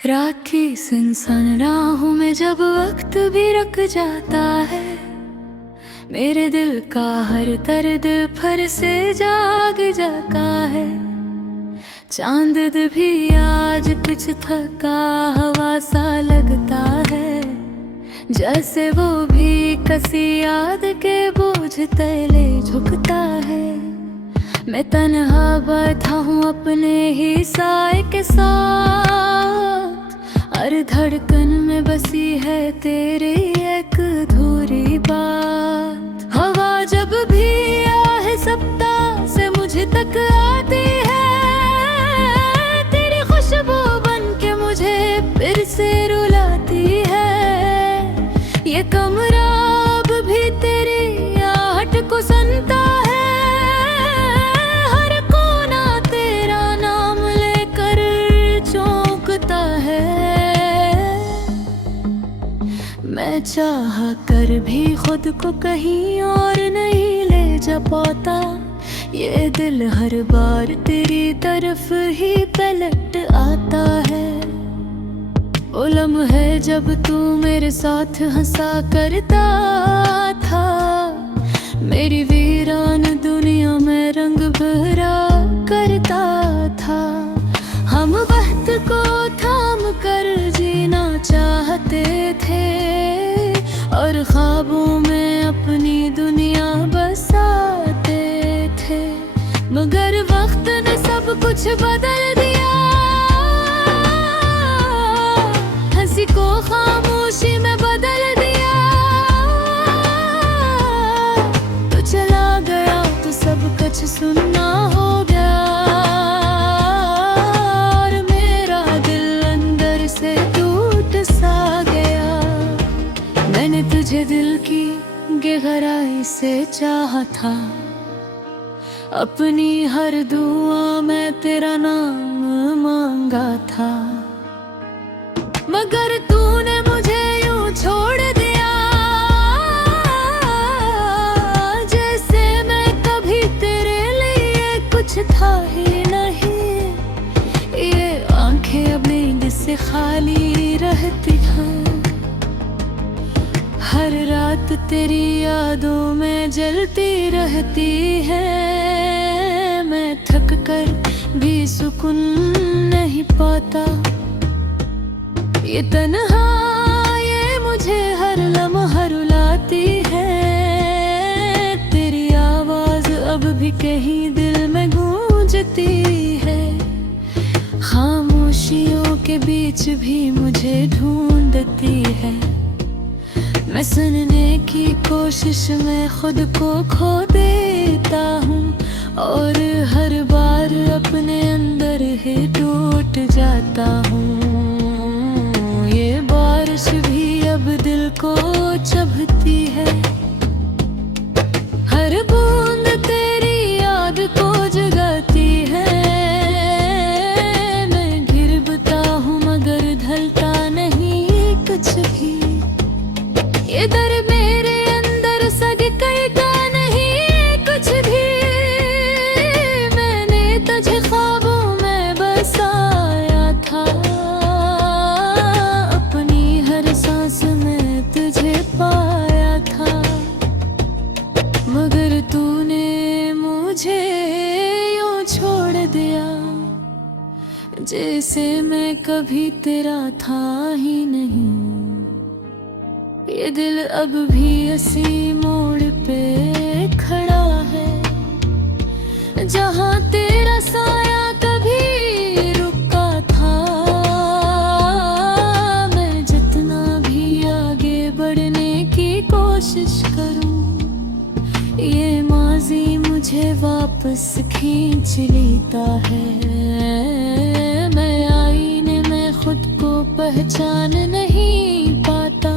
राखी सुनसान राहों में जब वक्त भी रुक जाता है, मेरे दिल का हर दर्द फिर से जाग जाता है। चांद भी आज कुछ थका हवा सा लगता है, जैसे वो भी किसी याद के बोझ तले झुकता है। मैं तन्हा बैठा हूँ अपने ही साए के साथ, हर धड़कन में बसी है तेरी एक अधूरी बात। हवा जब भी आहे सप्ताह से मुझे तक आती है, तेरी खुशबू बन के मुझे फिर से रुलाती है। ये कमरा अब भी तेरी आहट को सुनता है, हर कोना तेरा नाम लेकर चौंकता है। मैं चाह कर भी खुद को कहीं और नहीं ले जा पाता, ये दिल हर बार तेरी तरफ ही पलट आता है। वो लम्हे जब तू मेरे साथ हंसा करता था, मेरी वीरान दुनिया में रंग भरा करता था। हम वक्त को थाम कर जीना चाहते थे, और ख्वाबों में अपनी दुनिया बसाते थे। मगर वक्त ने सब कुछ बदल दिया, हंसी को खामोशी में बदल दिया। तो चला गया तो सब कुछ सुनना हो गया, और मेरा दिल अंदर से टूट सा गया। मैंने तुझे दिल की गहराई से चाहा था, अपनी हर दुआ में तेरा नाम मांगा था। मगर तूने मुझे यूं छोड़ दिया, जैसे मैं कभी तेरे लिए कुछ था ही नहीं। ये आंखें अब नींद से खाली रहती हैं, हर रात तेरी यादों में जलती रहती है। मैं थक कर भी सुकून नहीं पाता, ये तन्हाई मुझे हर लम्हा रुलाती है। तेरी आवाज अब भी कहीं दिल में गूंजती है, खामोशियों के बीच भी मुझे ढूंढती है। मैं सुनने की कोशिश में खुद को खो देता हूँ, और हर बार अपने अंदर ही टूट जाता हूँ। ये बारिश भी अब दिल को चुभती है, हर बूंद तेरी याद को जगाती है। मैं गिरता हूँ मगर ढलता नहीं कुछ भी, ये दर मेरे अंदर सड़ता नहीं कुछ भी। मैंने तुझे ख्वाबों में बसाया था, अपनी हर सांस में तुझे पाया था। मगर तूने मुझे यूं छोड़ दिया, जैसे मैं कभी तेरा था ही नहीं। ये दिल अब भी इसी मोड़ पे खड़ा है, जहाँ तेरा साया कभी रुका था। मैं जितना भी आगे बढ़ने की कोशिश करूं, ये माजी मुझे वापस खींच लेता है। मैं आईने में खुद को पहचान नहीं पाता,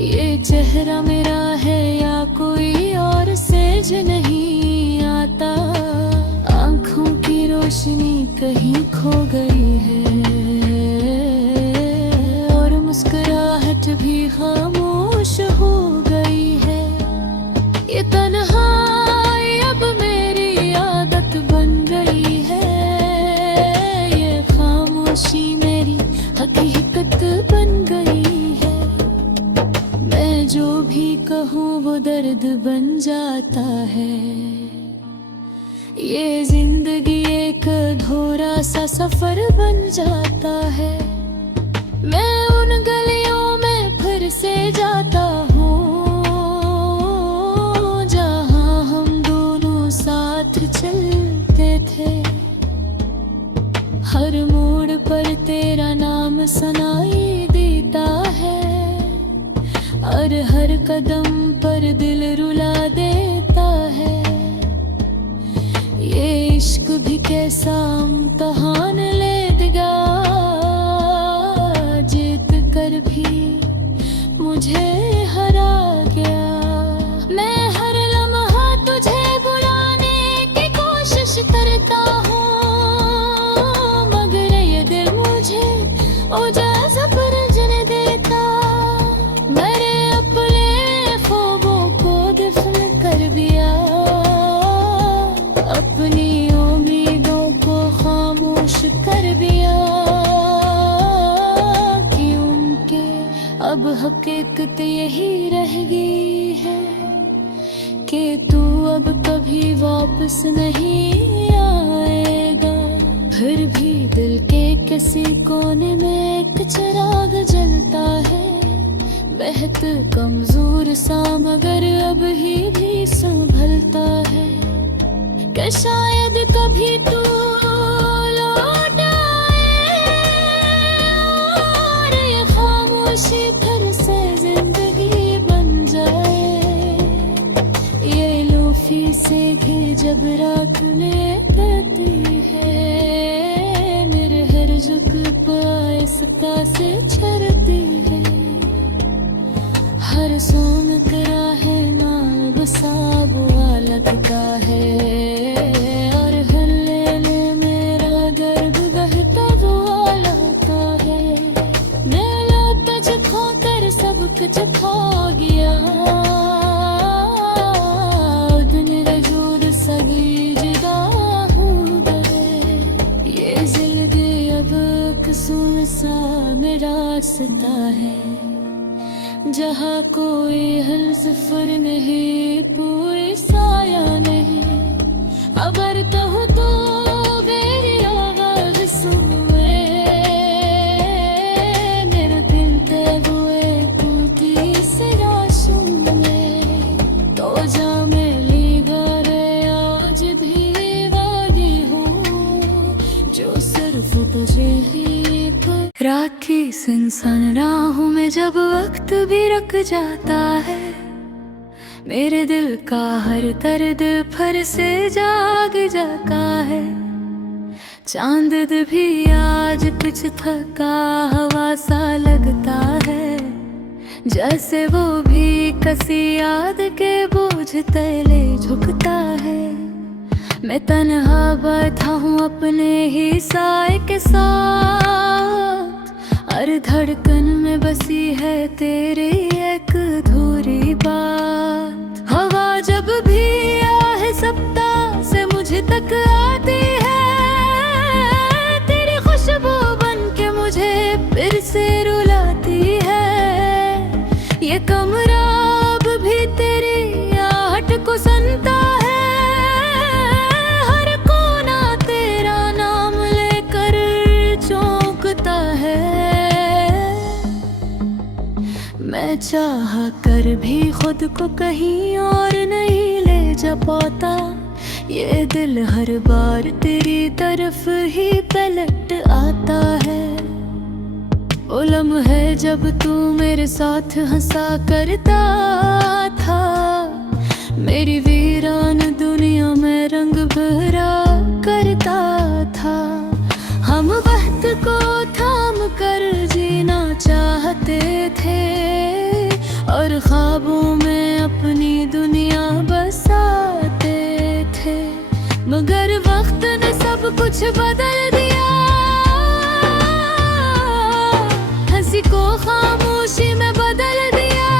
ये चेहरा मेरा है या कोई और सेज नहीं आता। आँखों की रोशनी कहीं खो गई है, और मुस्कुराहट भी खामोश हो गई है। ये तन्हाई अब मेरी आदत बन गई है, ये खामोशी मेरी हकीकत बन गई है। मैं जो भी कहूँ वो दर्द बन जाता है। ये जिंदगी एक अधूरा सा सफर बन जाता है। मैं उन गलियों में फिर से जाता हूँ जहाँ हम दोनों साथ चलते थे। हर मोड़ पर तेरा नाम सुनाई देता है और हर कदम पर दिल रुला देता है। ये इश्क भी कैसा इम्तहान लेगा, जीत कर भी मुझे हरा गया। मैं हर लम्हा तुझे बुलाने की कोशिश करता हूँ, मगर ये दिल मुझे उजास पर जन देता। मेरे अपने ख्वाबों को दफन कर दिया, अपनी उम्मीदों को खामोश कर दिया कि उनके अब हकीकत यही रह गई है कि तू अब कभी वापस नहीं आएगा। फिर भी दिल के किसी कोने में एक चिराग जलता है, बेहद कमजोर सा मगर अब ही भी संभलता है कि शायद कभी तू लौट आए और ये खामोशी फिर से जिंदगी बन जाए। ये लूफी से घिर जब रात में कहती है, मेरे हर जुग पायसता से छरती है। हर सोन करा है नाब साब लगता है और हर लेने मेरा दर्द बहता हुआ लाता है। मैं लौट खो कर सब कुछ खो गया, दुनिया वजूद सभी जुदा हो गए। ये जिंदगी अब कसूर सा मेरा रास्ता है, जहाँ कोई हलसफर नहीं, कोई साया नहीं। अगर कहूँ तो मेरी आवाज़ सुने, मेरे दिल ते हुए टूटी से राशों में। तो जा मेरी घरे आज भी वाली हूँ, जो सिर्फ तुझे ही राखी सुनसान राहों में जब वक्त भी रुक जाता है। मेरे दिल का हर दर्द फिर से जाग जाता है। चांद भी आज कुछ थका हवा सा लगता है, जैसे वो भी किसी याद के बोझ तले झुकता है। मैं तन्हा बैठा हूँ अपने ही साए के साथ, और धड़कन में बसी है तेरी एक अधूरी बात। हवा जब भी आहे सप्ता से मुझे तक आती है, तेरी खुशबू बन के मुझे फिर से रुलाती है। ये कमरा अब भी तेरी आहट को सुनता है, हर कोना तेरा नाम लेकर चौंकता है। मैं चाह कर भी खुद को कहीं और नहीं ले जा पाता। ये दिल हर बार तेरी तरफ ही पलट आता है। वो लम्हे जब तू मेरे साथ हंसा करता था, मेरी वीरान दुनिया में रंग भरा करता था। हम वक्त को थाम कर जीना चाहते थे और ख्वाबों में अपनी दुनिया बसाते थे, मगर वक्त ने सब कुछ बदल दिया। हंसी को खामोशी में बदल दिया।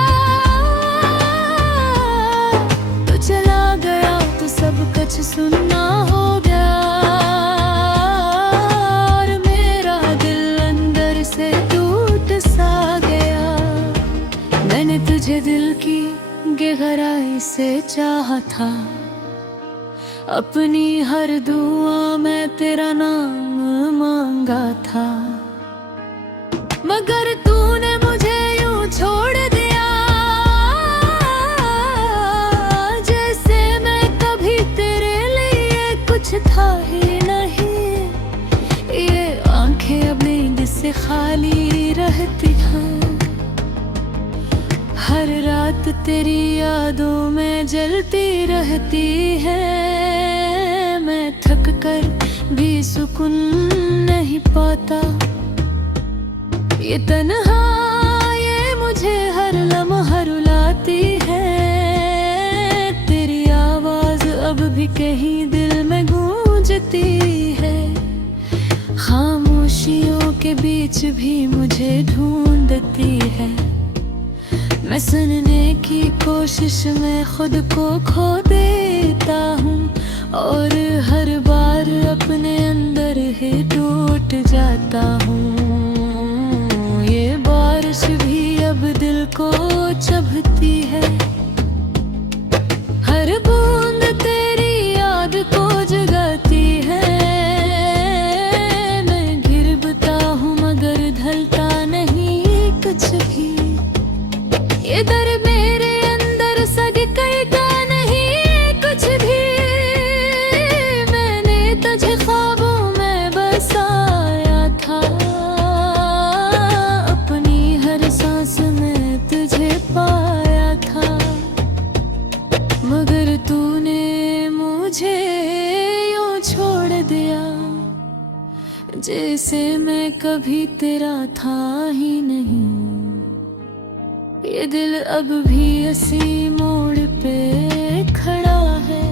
तो चला गया तो सब कुछ सुनना हो गया, और मेरा दिल अंदर से टूट सा गया। मैंने तुझे दिल की गहराई से चाहा था, अपनी हर दुआ में तेरा नाम मांगा था। मगर तूने मुझे यूं छोड़ दिया, जैसे मैं कभी तेरे लिए कुछ था ही नहीं। ये आंखें अब नींद से खाली रहती हैं, हर रात तेरी यादों में जलती रहती है। मैं थक कर भी सुकून नहीं पाता, ये तन्हाई मुझे हर लम्हा रुलाती है। तेरी आवाज अब भी कहीं दिल में गूंजती है, खामोशियों के बीच भी मुझे ढूंढती है। मैं सुनने की कोशिश में खुद को खो देता हूँ, और हर बार अपने अंदर ही टूट जाता हूँ। ये बारिश भी अब दिल को चुभती है, हर बूंद तेरी याद को जगाती है। मैं गिरता हूँ मगर ढलता नहीं कुछ भी, ये दर मेरे अंदर सगकेगा नहीं कुछ भी। मैंने तुझे ख्वाबों में बसाया था, अपनी हर सांस में तुझे पाया था। मगर तूने मुझे यूं छोड़ दिया, जैसे मैं कभी तेरा था ही नहीं। ये दिल अब भी इसी मोड़ पे खड़ा है,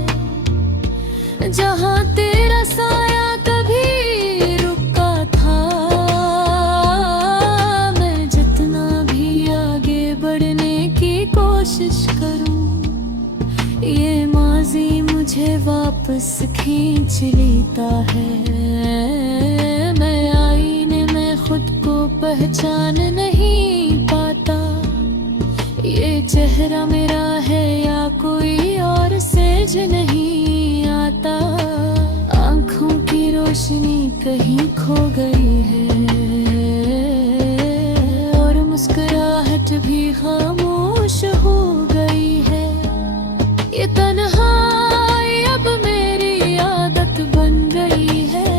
जहाँ तेरा साया कभी रुका था। मैं जितना भी आगे बढ़ने की कोशिश करूं, ये माजी मुझे वापस खींच लेता है। मैं आईने में खुद को पहचान नहीं पाता, ये चेहरा मेरा है या कोई और सेज नहीं आता। आँखों की रोशनी कहीं खो गई है, और मुस्कुराहट भी खामोश हो गई है। ये तन्हाई अब मेरी आदत बन गई है,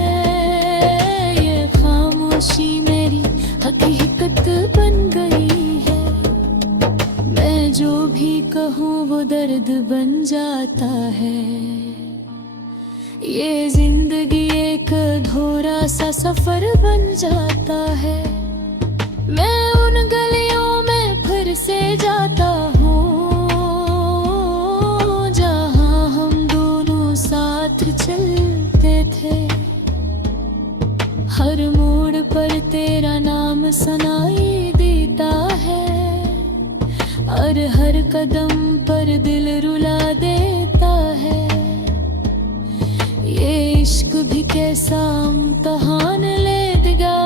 ये खामोशी मेरी हकीकत बन गई है। मैं जो भी कहूँ वो दर्द बन जाता है। ये जिंदगी एक अधूरा सा सफर बन जाता है। मैं उन गलियों में फिर से जाता हूँ, जहाँ हम दोनों साथ चलते थे। हर मोड़ पर तेरा नाम सुनाई देता है, और हर कदम पर दिल रुला देता है। ये इश्क भी कैसा इम्तहान लेगा,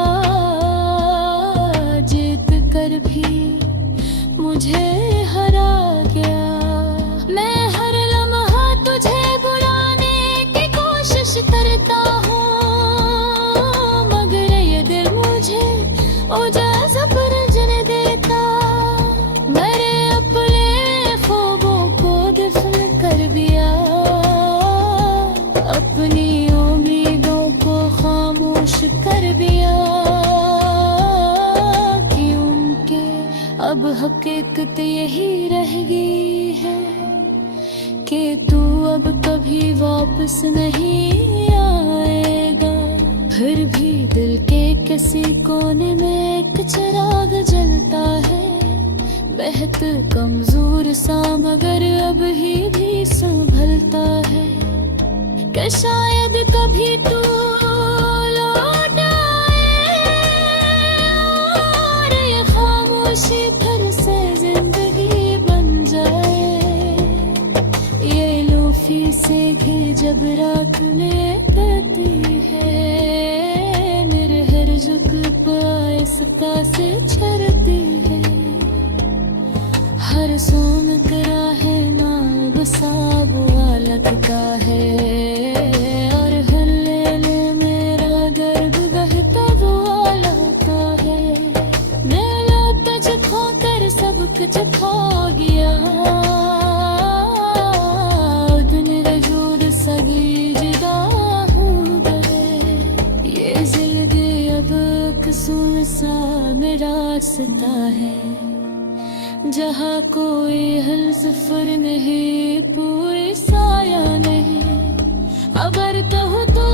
जीत कर भी मुझे हरा गया। मैं हर लम्हा तुझे बुलाने की कोशिश करता हूँ, मगर ये दिल मुझे इजाज़त पर जने देता। मेरे अपने ख्वाबों को दफन कर दिया, अपनी उम्मीदों को खामोश कर दिया। कि उनके अब हकीकत यही रह गई है, कि तू अब कभी वापस नहीं आएगा। फिर भी दिल के किसी कोने में एक चिराग जलता है, बेहद कमजोर सा मगर अब ही भी संभलता है। कि शायद कभी तू लौट आए, और ये खामोशी फिर से जिंदगी बन जाए। ये लूफी से घिर जब रात में कहती है, मेरे हर जुग पाए रास्ता से चलती है। हर सोन करा है माँ बसाब लगता है, और हर लेने मेरा दर्द बहता हुआ लगता है। मैं लौट खो कर सब कुछ खो गया, दिन वजूद सगी जुदा हो गए। ये जिंदगी अब एक सुनसान रास्ता है, जहाँ कोई हलसफर नहीं, कोई साया नहीं। अगर कहूँ तो